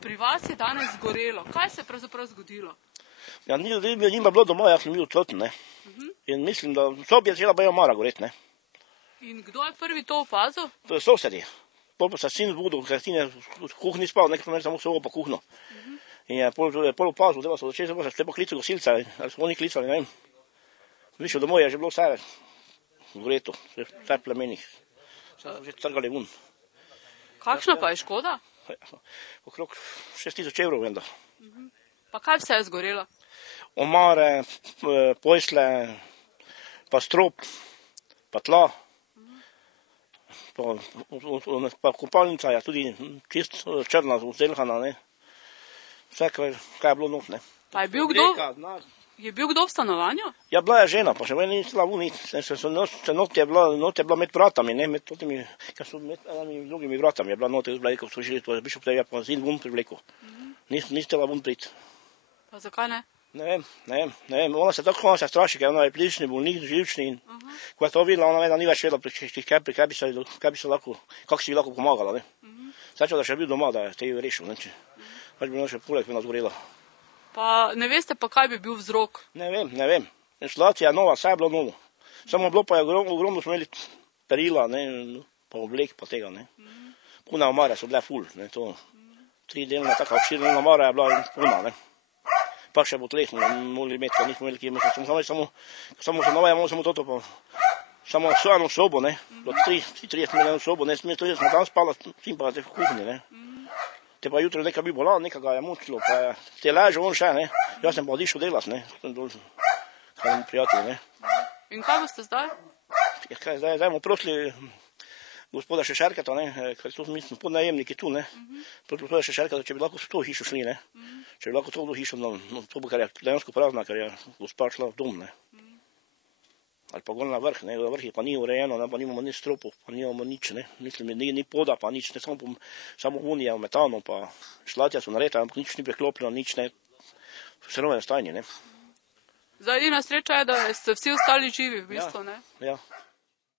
Pri vas je danes zgorelo. Kaj se je pravzaprav zgodilo? Ja, njima bilo doma, jaz sem bil odsoten, ne. In mislim, da sob je cela baja mora goret, ne. In kdo je prvi to opazil? To je sosedi. Pol pa se sin zbudil, ker sin je v kuhni spal, nekaj pomeni samo sobo pa kuhno. In je pol opazil, da so začeli se pa klicali gasilca, ali so oni klicali, ne vem. Višel domov je že bilo vse goreto, vse plemenih. Že trgali vun. Kakšna pa je škoda? Okrog 6.000 evrov, vem da. Pa kaj vse je zgorelo? Omare, posle, pa strop, pa tla, pa kopalnica je tudi čist črna, vzelhana, ne. Vse, kaj je bilo not, ne. Pa je bil kdo v stanovanju? Ja, bila je žena, pa še meni ni šla vun, not je bila med vratami, ne, med totimi, ker so med enimi drugimi vratami, je bila not, ko so žili, to je bišel prej, pa zin vun privlekel. Ni stela vun priti. Pa zakaj ne? Ne vem, ona se tako straši, ker ona je plični bolnik, živčni in ko je to videla, ona ni več vedela, kako si bi lahko pomagala, ne. Srečo, da še bil doma, da je te rešil, ne, pač bi ona še poleg vena zgorela. Pa ne veste pa, kaj bi bil vzrok? Ne vem. Instalacija je nova, vse je bilo novo. Samo bilo pa je ogromno smo imeli perila, ne, pa oblek pa tega, ne. Puna omare so bile ful, ne, to 3-delna taka obširna omara je bila puna, ne. Pa še po tleh smo mogli imeti, ker nismo imeli kje, samo za nova imamo samo toto pa, samo eno sobo, ne, do 30 milijonov sobo, ne, smo tam spala, tim pa v kuhinji, ne. Te pa jutro nekaj bi bolal, nekaj ga je mučilo, pa je te ležal on še, ne. Jaz sem pa odišel delat, ne, kaj mi prijatelji, ne. In kaj boste zdaj? Zdaj bomo prosili gospoda Šešerketa, ne, ker tu mislim podnajemniki tu, ne. Prosili gospoda Šešerketa, če bi lahko v to hišo šli, ne. Če bi lahko to hišo, no, to bo, ker je dejansko prazna, ker je gospa šla v dom, ne. Ali pa gor na vrh, ne, na vrh pa ni urejeno, pa nimamo ni stropov, pa nimamo nič, ne, mislim, ni poda, pa nič, ne, samo unija v metanu, pa šlatja so nareta, ampak nič ni preklopljeno, nič ne, v srnovem stanju, ne. Zdaj edina sreča je, da ste vsi ostali živi v bistvu, ne? Ja.